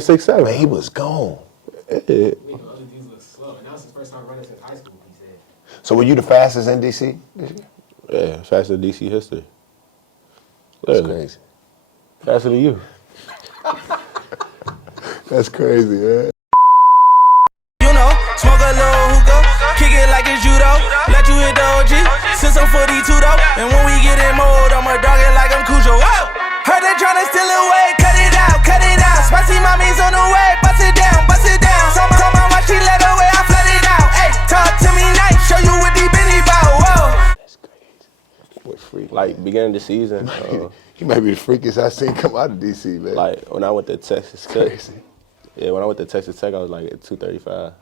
6'7". Man, he was gone. Yeah. Other dudes look slow, and that was his first time running since high school. He said. So were you the fastest in DC? Yeah, faster than DC history. That's Literally. crazy. Faster than you. That's crazy, man. You know, smoke a little hookah, kick it like it's judo. Let you hit the OG, since I'm 42 though. And when we get in mode, I'ma dog it like I'm Cujo. Whoa! Heard they tryna steal it away, cut it out, cut it out. Spicy mommy's on the way, bust it down, bust it down. Told my wife she let her way, I flood it out. Hey, talk to me nice, show you what deep in the bout. Whoa! That's crazy. Boy, freak. Like, beginning of the season. He might be the freakiest I've seen come out of DC, man. Like, when I went to Texas Tech. Yeah, when I went to Texas Tech, I was like at 235.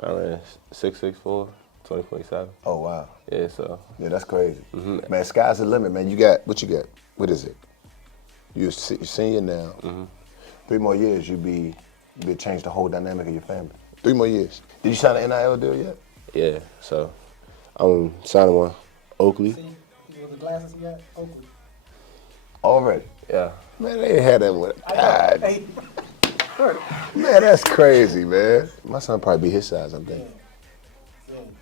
I ran 6'6", 20.7. Oh, wow. Yeah, so. Yeah, that's crazy. Man, sky's the limit, man. You got, what you got? What is it? You're senior now. 3 more years, you'll change the whole dynamic of your family. 3 more years. Did you sign an NIL deal yet? Yeah, so I'm signing one. Oakley. See, with the glasses he got, Oakley. Already? Yeah. Man, they ain't had that one. God. Hey, Man, that's crazy, man. My son probably be his size, I'm thinking.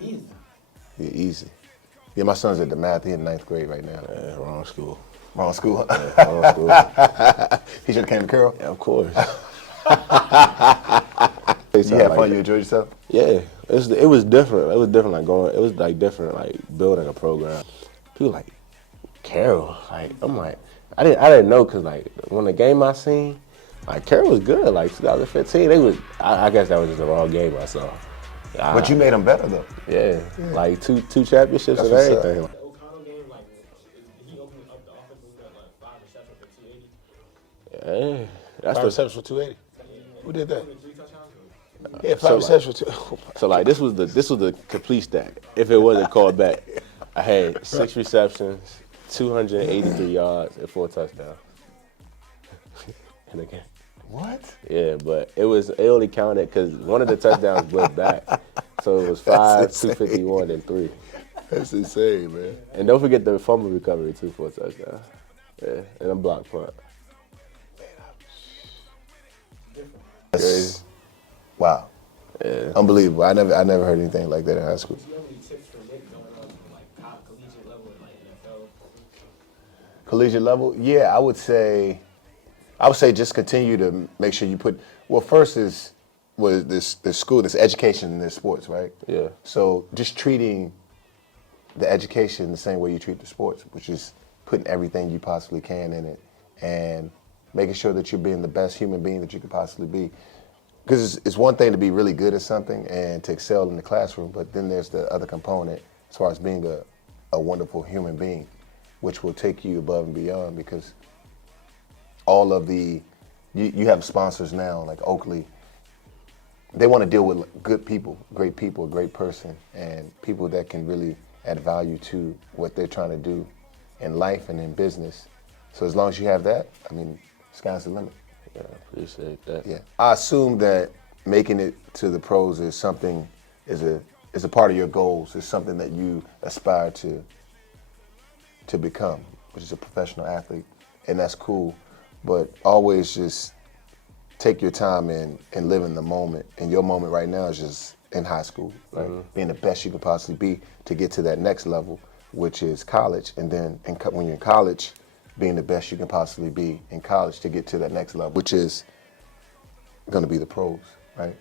easy. Yeah, easy. Yeah, my son's at the math. He in 9th grade right now. Yeah, wrong school. Wrong school. Yeah, wrong school. He should have came to Carroll. Yeah, of course. You had fun. You enjoyed yourself. Yeah, it was different. It was different, like going. It was like different, like building a program. People like Carroll. Like I'm like, I didn't know because like when the game I seen, like Carroll was good. Like 2015, they was. I guess that was just the wrong game I saw. But you made them better though. Yeah, like two championships and That's what's everything. up. The O'Connell game, like, he opened up the offense with like 5 receptions for 280. Yeah, that's 5 the. receptions for 280. Who did that? 3 touchdowns. Yeah, 5 So, receptions for 280. So like this was the complete stack. If it wasn't called back, I had 6 receptions, 283 yards, and 4 touchdowns. And again. What? Yeah, but it only counted because one of the touchdowns went back. So it was 5, 251, and 3. That's insane, man. And don't forget the fumble recovery too for a touchdown. Yeah, and a block punt. That's, wow. Yeah. Unbelievable. I never heard anything like that in high school. Do you have any tips for Nyck going on from like collegiate level and like NFL? Collegiate level? Yeah, I would say just continue to make sure you put. Well, first is this school, this education, and this sports, right? Yeah. So just treating the education the same way you treat the sports, which is putting everything you possibly can in it, and making sure that you're being the best human being that you could possibly be. Because it's one thing to be really good at something and to excel in the classroom, but then there's the other component as far as being a wonderful human being, which will take you above and beyond. Because all of you have sponsors now like Oakley. They want to deal with good people, a great person, and people that can really add value to what they're trying to do in life and in business. So as long as you have that, I mean, sky's the limit. Yeah, appreciate that. Yeah, I assume that making it to the pros is something, is a part of your goals. It's something that you aspire to become, which is a professional athlete, and that's cool. But always just take your time and live in the moment. And your moment right now is just in high school, right? Being the best you can possibly be to get to that next level, which is college. And then when you're in college, being the best you can possibly be in college to get to that next level, which is going to be the pros, right?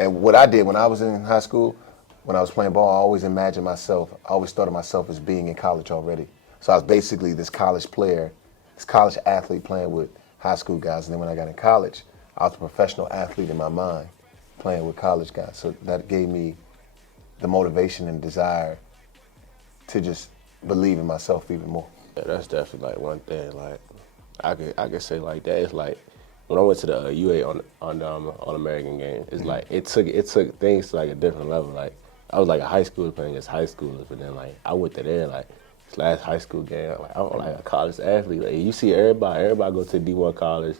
And what I did when I was in high school, when I was playing ball, I always imagined myself, I always thought of myself as being in college already. So I was basically this college player, this college athlete playing with high school guys. And then when I got in college, I was a professional athlete in my mind playing with college guys. So that gave me the motivation and desire to just believe in myself even more. Yeah, that's definitely like one thing. Like I could say like that. It's like when I went to the UA on American game. It's like it took things to like a different level. Like I was like a high schooler playing against high schoolers, but then like I went to there like this last high school game. Like I'm like a college athlete. Like you see everybody go to D1 college,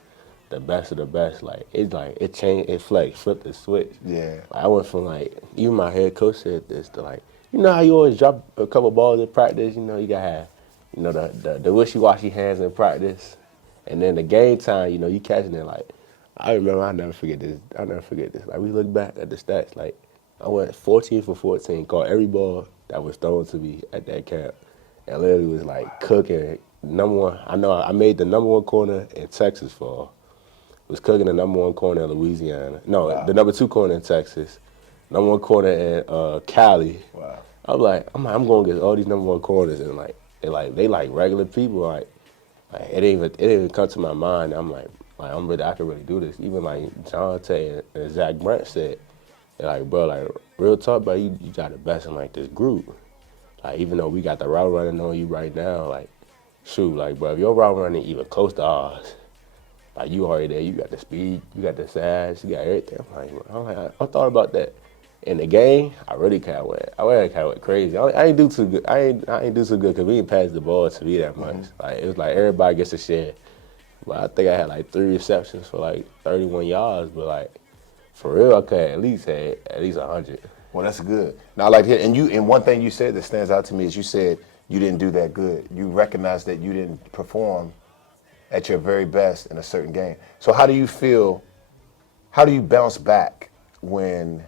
the best of the best. Like it changed. It flipped the switch. Yeah. Like, I went from like even my head coach said this to like you know how you always drop a couple balls in practice. You know you gotta have. You know, the wishy-washy hands in practice. And then the game time, you know, you catching it like, I remember, I never forget this. Like, we look back at the stats, like, I went 14 for 14, caught every ball that was thrown to me at that camp, and literally was, like, cooking. Number one, I know I made the number one corner in Texas for, was cooking the number one corner in Louisiana. No, the number two corner in Texas, number one corner in Cali. Wow. I'm like, I'm going to get all these number one corners, and, like, they like regular people, like it didn't even come to my mind. I'm like I can really do this. Even like John Tay and Zach Brent said, they're like, bro, like real talk, bro, you got the best in like this group. Like even though we got the route running on you right now, like shoot, like bro, if your route running even close to ours, like you already there, you got the speed, you got the size, you got everything. I'm like, I thought about that. In the game, I really kind of went crazy. I ain't do too good. I ain't do too good because we didn't pass the ball to me that much. Like it was like everybody gets a share. But I think I had like 3 receptions for like 31 yards. But like for real, I could at least had at least 100. Well, that's good. Now, like here, and one thing you said that stands out to me is you said you didn't do that good. You recognized that you didn't perform at your very best in a certain game. So how do you feel? How do you bounce back when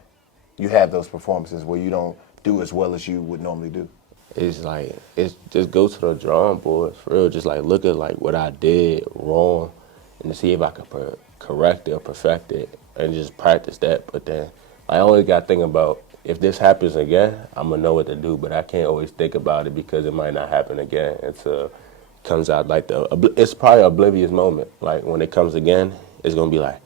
you have those performances where you don't do as well as you would normally do? It's like, it's just go to the drawing board, for real. Just like look at like what I did wrong and to see if I could correct it or perfect it and just practice that. But then I always got to think about if this happens again, I'm going to know what to do. But I can't always think about it because it might not happen again until it comes out like it's probably an oblivious moment. Like when it comes again, it's going to be like,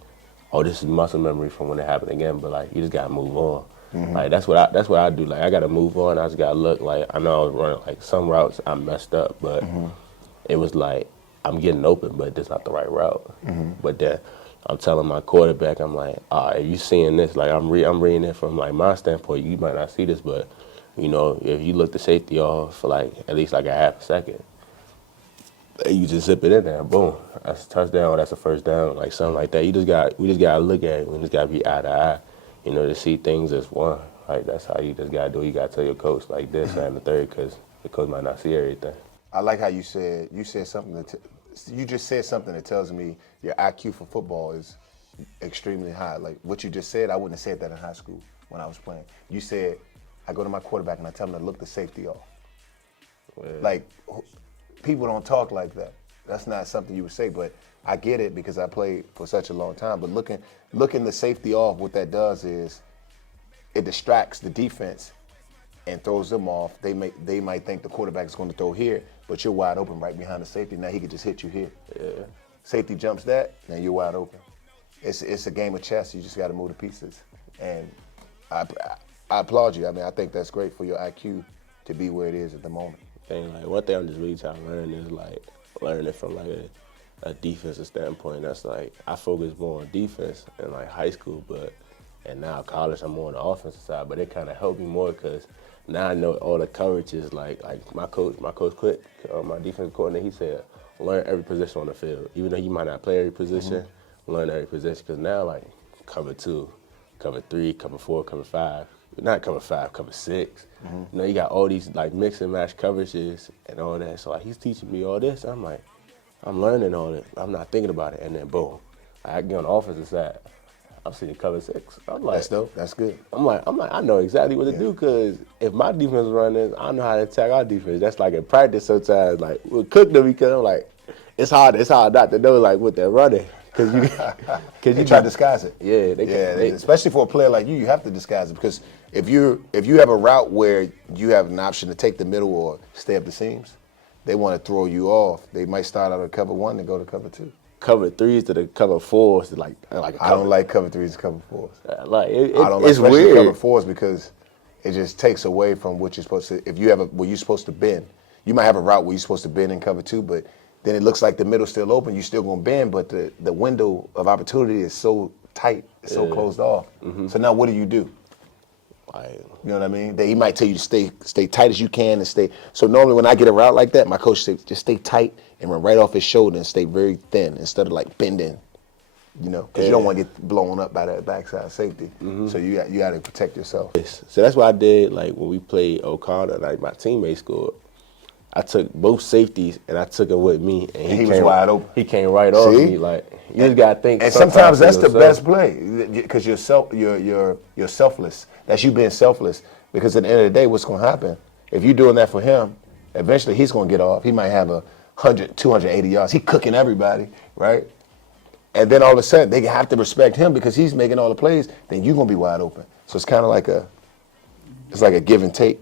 oh, this is muscle memory from when it happened again, but like you just gotta move on. Like that's what I do. Like I gotta move on. I just gotta look. Like I know I was running like some routes I messed up, but it was like I'm getting open, but this not the right route. But then I'm telling my quarterback, I'm like, all right, you seeing this? Like I'm reading it from like my standpoint. You might not see this, but you know, if you look the safety off for like at least like a half a second, you just zip it in there, boom. That's a touchdown, that's a first down, like something like that. We just gotta look at it. We just gotta be eye to eye, you know, to see things as one. Like that's how you just gotta do it. You gotta tell your coach like this, that, and the third, because the coach might not see everything. I like how you said something you just said something that tells me your IQ for football is extremely high. Like what you just said, I wouldn't have said that in high school when I was playing. You said, I go to my quarterback and I tell him to look the safety off. Yeah. Like, people don't talk like that. That's not something you would say, but I get it because I played for such a long time. But looking the safety off, what that does is it distracts the defense and throws them off. They might think the quarterback is going to throw here, but you're wide open right behind the safety. Now he could just hit you here. Yeah. Safety jumps that, now you're wide open. It's a game of chess. You just got to move the pieces. And I applaud you. I mean, I think that's great for your IQ to be where it is at the moment. Like one thing I'm just really trying to learn is like learning it from like a defensive standpoint. That's like I focus more on defense in like high school, and now college I'm more on the offensive side. But it kind of helped me more because now I know all the coverages. Like my coach Quick, my defensive coordinator, he said learn every position on the field. Even though you might not play every position, learn every position. Because now like cover 2, cover 3, cover 4, cover 5. Not cover 5, cover 6. You know, you got all these like mix and match coverages and all that. So like he's teaching me all this. I'm like, I'm learning all it. I'm not thinking about it. And then boom, I get on the offensive side. I'm seeing cover 6. I'm like, that's dope. That's good. I'm like, I know exactly what to do because if my defense is running, I know how to attack our defense. That's like in practice sometimes. Like we'll cook them because I'm like, it's hard not to know like what they're running. Cause you try to disguise it. Yeah, especially for a player like you have to disguise it because if you have a route where you have an option to take the middle or stay up the seams, they want to throw you off. They might start out at cover 1 and go to cover 2. Cover 3s to the cover 4s to like I don't like cover 3s to cover 4s. I don't like it's weird. Cover 4s because it just takes away from what you're supposed to. If you have where you're supposed to bend, you might have a route where you're supposed to bend in cover 2, but then it looks like the middle's still open. You're still gonna bend, but the window of opportunity is so tight, it's so closed off. So now what do? You know what I mean? He might tell you to stay tight as you can and stay. So normally when I get a route like that, my coach says just stay tight and run right off his shoulder and stay very thin instead of like bending. You know, because you don't want to get blown up by that backside safety. So you got to protect yourself. So that's what I did. Like when we played O'Connor, like my teammates scored. I took both safeties and I took them with me, and he was wide open. He came right off See? me. Like you just gotta think. And sometimes that's the yourself. best play because you're selfless. That's you being selfless. Because at the end of the day, what's going to happen? If you're doing that for him, eventually he's going to get off. He might have 100, 280 yards. He's cooking everybody, right? And then all of a sudden, they have to respect him because he's making all the plays. Then you're going to be wide open. So it's kind of like a give and take.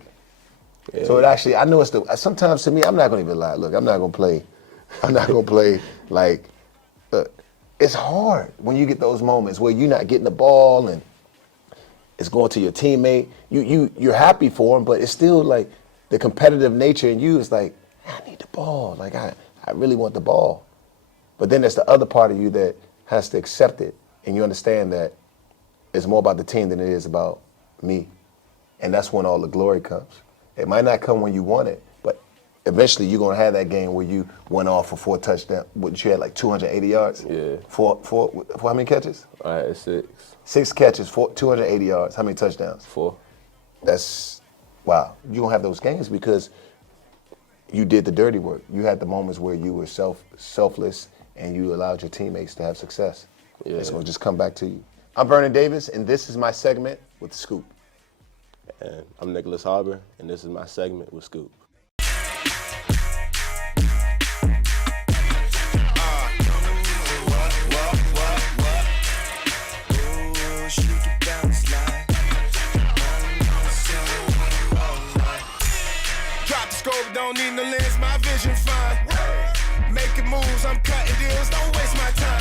Yeah. So it actually, I know sometimes to me, I'm not going to even lie. Look, I'm not going to play like, it's hard when you get those moments where you're not getting the ball and it's going to your teammate. You're happy for him, but it's still like the competitive nature in you is like, I need the ball. Like I really want the ball. But then there's the other part of you that has to accept it, and you understand that it's more about the team than it is about me. And that's when all the glory comes. It might not come when you want it, but eventually you're going to have that game where you went off for 4 touchdowns. What, you had like 280 yards? Yeah. For how many catches? All right, 6. 6 catches, 280 yards. How many touchdowns? 4. That's, wow. You're going to have those games because you did the dirty work. You had the moments where you were selfless and you allowed your teammates to have success. Yeah. It's going to just come back to you. I'm Vernon Davis, and this is my segment with Scoop. And I'm Nyckoles Harbor, and this is my segment with Scoop. Drop the scope, don't need no lens, my vision fine. Making moves, I'm cutting deals, don't waste my time.